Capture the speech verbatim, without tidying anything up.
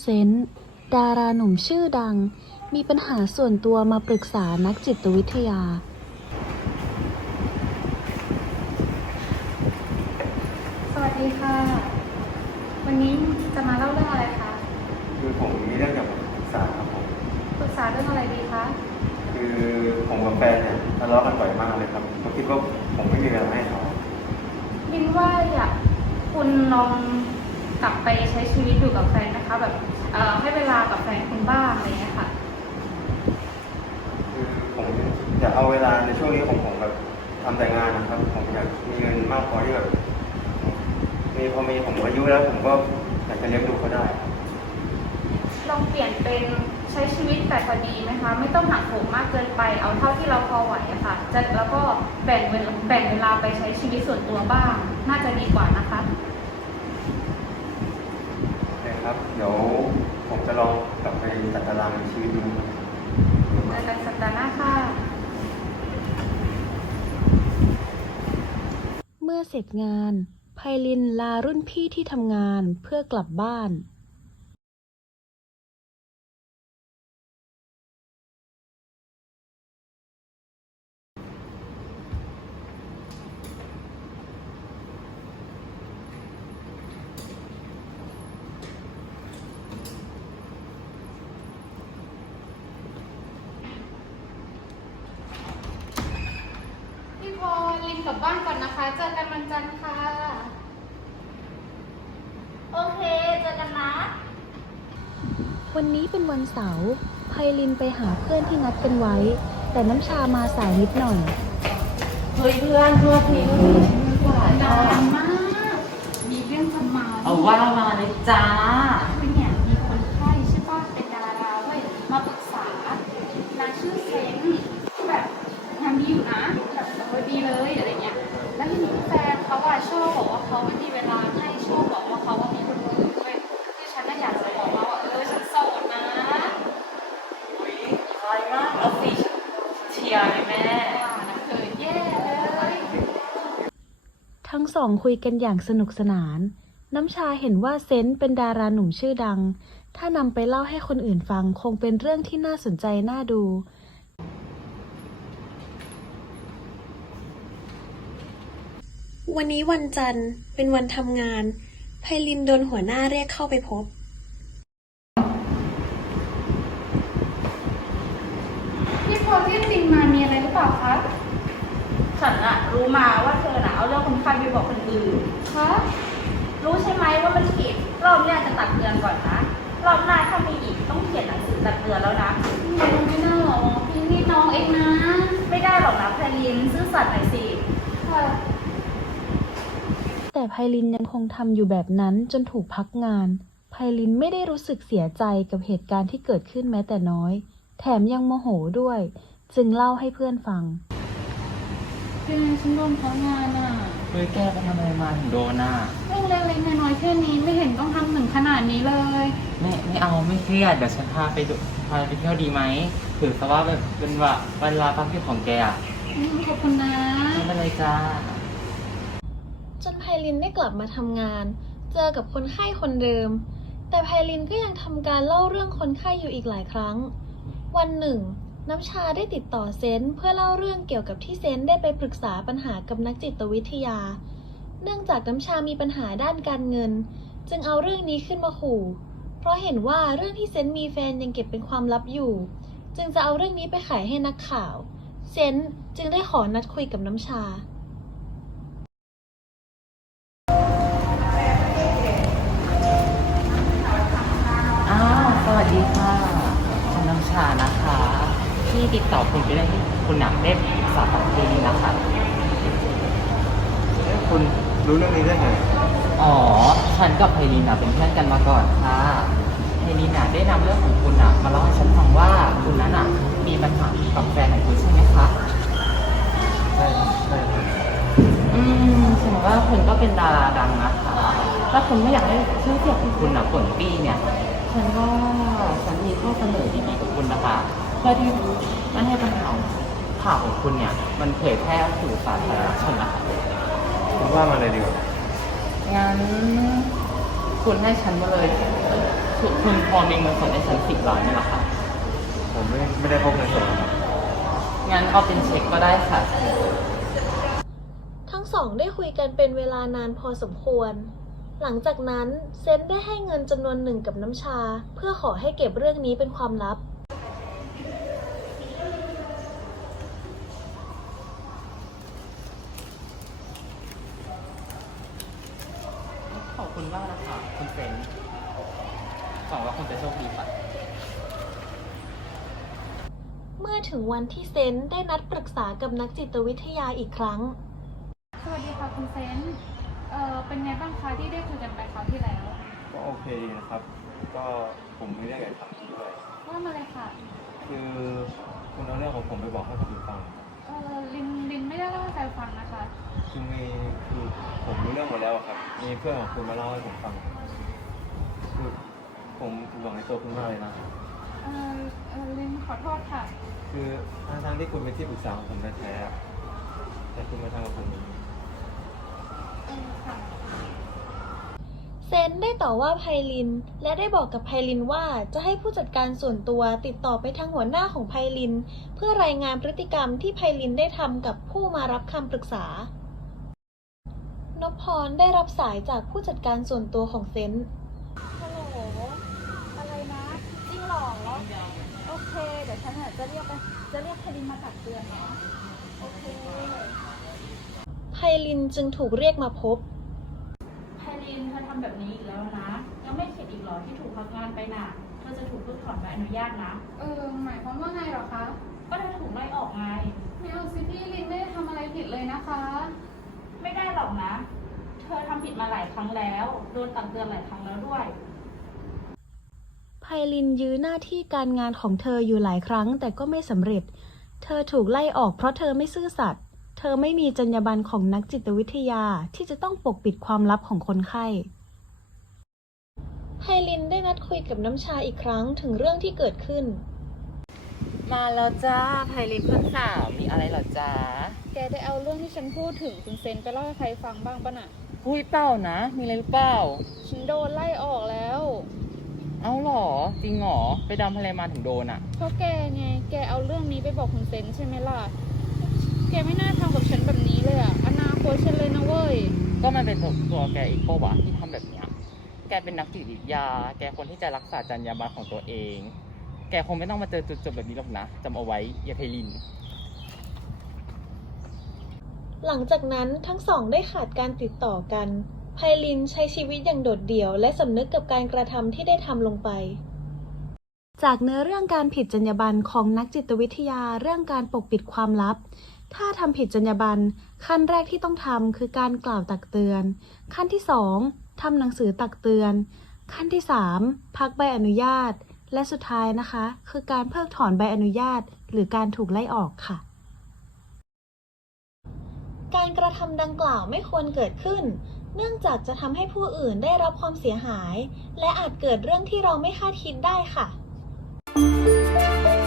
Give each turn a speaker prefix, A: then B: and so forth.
A: เซนต์ดาราหนุ่มชื่อดังมีปัญหาส่วนตัวมาปรึกษานักจิตวิทยา
B: สวัสดีค่ะวันนี้จะมาเล่าเรื่องอะไรคะ
C: คือผมมีเรื่องอยากปรึกษาครับผม
B: ปรึกษาเรื่องอะไรดีคะ
C: คือผมกับแฟนเนี่ยทะเลาะกันบ่อยมากเลยครับเขาคิดว่าผมไม่มีเวลาให้เขา
B: บินว่าอยากคุณลองกลับไปใช้ชีวิตอยู่กับแฟนนะคะแบบเอ่อให้เวลากับแฟนคุณบ้างอะไรเงี้ยค่ะ
C: คือผมอยากเอาเวลาในช่วงนี้ของผมแบบทำแต่งานนะครับผมอยากมีเงินมากพอที่แบบมีพอมีผมอายุแล้วผมก็อยากจะเลี้ยงดูเขาได้
B: ลองเปลี่ยนเป็นใช้ชีวิตแต่พอดีไหมคะไม่ต้องหักโหมมากเกินไปเอาเท่าที่เราพอไหวอะค่ะจะแล้วก็แบ่งเวลาแบ่งเวลาไปใช้ชีวิตส่วนตัวบ้างน่าจะดีกว่านะคะ
C: นะครับเดี๋ยวผมจะลองกลับไปจัดตารางชีวิตดู
B: เจอกันสัปดาห์หน้าค่ะ
A: เมื่อเสร็จงานไพลินลารุ่นพี่ที่ทำงานเพื่อกลับบ้าน
B: พี่พอลินกลับบ้านก่อนนะคะเจอกันวันจันทร์ค่ะโอเคเจอกันนะ
A: วันนี้เป็นวันเสาร์ไพลินไปหาเพื่อนที่นัดกันไว้แต่น้ำชามาสายนิดหน่อย
D: เฮ้ยเพื่อนโทษทีไม่ไหว
B: ดรามากมีเรื่องจะเมา
D: เอาว่ามาเลยจ้า
B: คือเนี่ยมีคนไข้ใช่ป่ะเป็นดาราเว้ยมาปรึกษานางชื่อเซนแบบงานดีอยู่นะแบบเออดีเลยอะไรเงี้ยแล้วทีนี้แฟนเขาอะชอบบอกว่าเขาไม่มีเวลาให้ชอบบอกว่าเขาว่ามีคนอื่นเว้ยคือฉันน่ะอยากจะบอกว่าเออฉันโสดนะ
D: อุ้ยคอยมากเอาสิเชียร์เลยแม่
B: เออแย่เลย
A: ทั้งสองคุยกันอย่างสนุกสนานน้ำชาเห็นว่าเซนต์เป็นดาราหนุ่มชื่อดังถ้านำไปเล่าให้คนอื่นฟังคงเป็นเรื่องที่น่าสนใจน่าดูวันนี้วันจันทร์เป็นวันทำงานไพลินโดนหัวหน้าเรียกเข้าไปพบ
B: พี่พอที่จริงมามีอะไรหรือเปล่าคะ
D: ฉันอะรู้มาว่าเธอน่ะเอาเรื่องคนไข้ไปบอกคนอื่น
B: คะ
D: รู้ใช่ไหมว่ามันผิดรอบเนี้ยจะตักเตือนก่อนนะรอบหน้าถ้ามีอีกต้องเขียนหนังสือตักเตือนแล้วนะ
B: ไม่น่าหรอกพี่นี่น้องเองนะ
D: ไม่ได้หรอกนะไพลินซื่อสัตย์หน่อยสิ
B: ค่ะ
A: แต่ไพลินยังคงทำอยู่แบบนั้นจนถูกพักงานไพลินไม่ได้รู้สึกเสียใจกับเหตุการณ์ที่เกิดขึ้นแม้แต่น้อยแถมยังโมโหด้วยจึงเล่าให้เพื่อนฟัง
B: พี่ฉันโดนพักงานอ่ะ
D: เฮ้ยแกไปทำอะไรมาถึงโดนอ่ะ
B: เรื่องเล็กๆน้อยๆแค่นี้ไม่เห็นต้องทำถึงขนาดนี้เลย
D: ไม่ไม่เอาไม่เครียดเดี๋ยวฉันพาไปดูพาไปเที่ยวดีไหมถือซะว่าแบบเป็นว่าเวลาพักผ่อนของแกอ่ะ
B: ขอบคุณนะ
D: ไม่เป็นไรจ้า
A: จนไพลินได้กลับมาทำงานเจอกับคนไข้คนเดิมแต่ไพลินก็ยังทำการเล่าเรื่องคนไข้อยู่อีกหลายครั้งวันหนึ่งน้ำชาได้ติดต่อเซนต์เพื่อเล่าเรื่องเกี่ยวกับที่เซนต์ได้ไปปรึกษาปัญหากับนักจิตวิทยาเนื่องจากน้ำชามีปัญหาด้านการเงินจึงเอาเรื่องนี้ขึ้นมาขู่เพราะเห็นว่าเรื่องที่เซนต์มีแฟนยังเก็บเป็นความลับอยู่จึงจะเอาเรื่องนี้ไปขายให้นักข่าวเซนต์จึงได้ขอนัดคุยกับน้ำชา
D: สวัสดีค่ะคุณน้ำชานะคะที่ติดต่อคุณไปเรื่องที่คุณหนักได้ปรึกษากับเพลินนะคะ
C: คุณรู้เรื่องนี้ได้ไง
D: อ๋อฉันกับเพลินเป็นเพื่อนกันมาก่อนค่ะเพลินได้นำเรื่องของคุณมาเล่าให้ฉันฟังว่าคุณนั้นมีปัญหากับแฟนของคุณใช่ไหมคะ
C: ใช่ใช่
D: อืมฉันว่าคุณก็เป็นดาราดังนะคะถ้าคุณไม่อยากให้ชื่อเสียงของคุณผลปีเนี่ยฉันว่าฉันมีข้อเสนอดีๆกับคุณนะคะเพื่อที่ไม่ให้ปัญหาข่าวของคุณเนี่ยมันเผยแพร่สู่สาธารณชนนะคะ
C: คุณว่ามาเลยดีกว่า
D: งั้นคุณให้ฉันมาเลยคุณคุณพอมีเงินสดในชั้นสิบล้านไหมล่ะคะ
C: ผมไม่ไม่ได้พกเงินสดครับ
D: งั้นเอาเป็นเช็คก็ได้ค่ะ
A: ทั้งสองได้คุยกันเป็นเวลานานพอสมควร หลังจากนั้นเซนได้ให้เงินจำนวนหนึ่งกับน้ำชา เพื่อขอให้เก็บเรื่องนี้เป็นความลับ
D: ขอบคุณมากนะคะคุณเซนหวังว่าคุณจะโชคดีค่ะ
A: เมื่อถึงวันที่เซนได้นัดปรึกษากับนักจิตวิทยาอีกครั้ง
B: สวัสดีค่ะคุณเซนเอ่อเป็นไงบ้างคะที่ได้คุยกันไปคราวที่แล้ว
C: ก็โอเคดีนะครับ ก็ผมมีเรื่องอยากถามคุณด้วย
B: ว่ามาเลยค่ะ
C: คือคุณเอาเรื่องของผมไปบอกให้คนอื่นฟัง
B: เอ่อลินลินไม่ได้เล่าให้ใครฟังนะคะ
C: คือมีคือผมรู้เรื่องหมดแล้วอะครับ มีเพื่อนของคุณมาเล่าให้ผมฟัง คือผมหวังในตัวคุณมากเลยนะ
B: เอ่อเอ่อลินขอโทษค่ะ
C: คือทั้งทางๆที่คุณเป็นที่ปรึกษาของผมแท้ๆอะแต่คุณมาทำกับผมอย่างนี้
B: เออค่ะ
A: เซนได้ต่อว่าไพลิน และได้บอกกับไพลินว่าจะให้ผู้จัดการส่วนตัวติดต่อไปทางหัวหน้าของไพลิน เพื่อรายงานพฤติกรรมที่ไพลินได้ทำกับผู้มารับคำปรึกษานพพรได้รับสายจากผู้จัดการส่วนตัวของเซน
B: ฮัลโหล อะไรนะ จริงเหรอ โอเค เดี๋ยวฉันน่ะจะเรียกไปจะเรียกคดินมาตักเตือนเนาะ โอเค
A: ไพลินจึงถูกเรียกมาพบ
E: ไพลินเธอทำแบบนี้อีกแล้วนะ ยังไม่เข็ดอีกเหรอที่ถูกพักงานไปน่ะ เธอจะถูกเพิกถอนใบอนุญาตนะ
B: เออ หมายความว่าไงเหรอคะ
E: ก็เธอถูกไล่ออกไง
B: ไม่เอาสิพี่ลินไม่ได้ทำอะไรผิดเลยนะคะ
E: ไม่ได้หรอกนะ เธอทำผิดมาหลายครั้งแล้ว โดนตักเตือนหลายครั้งแล้วด้วย
A: ไพลินยื้อหน้าที่การงานของเธออยู่หลายครั้งแต่ก็ไม่สำเร็จ เธอถูกไล่ออกเพราะเธอไม่ซื่อสัตย์ เธอไม่มีจรรยาบรรณของนักจิตวิทยาที่จะต้องปกปิดความลับของคนไข้ ไพลินได้นัดคุยกับน้ำชาอีกครั้งถึงเรื่องที่เกิดขึ้น
D: มาแล้วจ้าไพลินเพื่อนสาวมีอะไรเหรอจ้า
B: แกได้เอาเรื่องที่ฉันพูดถึงคุณเซนไปเล่าให้ใครฟังบ้างปะน่ะ
D: อุ้ยเปล่านะ มีอะไรหรือเปล่า
B: ฉันโดนไล่ออกแล้ว
D: เอ้าเหรอ จริงเหรอ ไปดำอะไรมาถึงโดนอ่ะ
B: เพราะแกไง แกเอาเรื่องนี้ไปบอกคุณเซนใช่ไหมล่ะ แกไม่น่าทำกับฉันแบบนี้เลยอะอนาคตฉันเลยนะเว้ย
D: ก็มันเป็นตัวแกอีกปะวะที่ทำแบบเนี้ย แกเป็นนักจิตวิทยา แกคนที่จะรักษาจรรยาบรรณของตัวเอง แกคงไม่ต้องมาเจอจุดจบแบบนี้หรอกนะจำเอาไว้อย่าไพลิน
A: หลังจากนั้นทั้งสองได้ขาดการติดต่อกัน ไพลินใช้ชีวิตอย่างโดดเดี่ยวและสำนึกกับการกระทำที่ได้ทำลงไป จากเนื้อเรื่องการผิดจรรยาบรรณของนักจิตวิทยาเรื่องการปกปิดความลับ ถ้าทำผิดจรรยาบรรณขั้นแรกที่ต้องทำคือการกล่าวตักเตือน ขั้นที่สองทำหนังสือตักเตือน ขั้นที่สามพักใบอนุญาต และสุดท้ายนะคะ คือการเพิกถอนใบอนุญาต หรือการถูกไล่ออกค่ะ การกระทำดังกล่าวไม่ควรเกิดขึ้น เนื่องจากจะทำให้ผู้อื่นได้รับความเสียหาย และอาจเกิดเรื่องที่เราไม่คาดคิดได้ค่ะ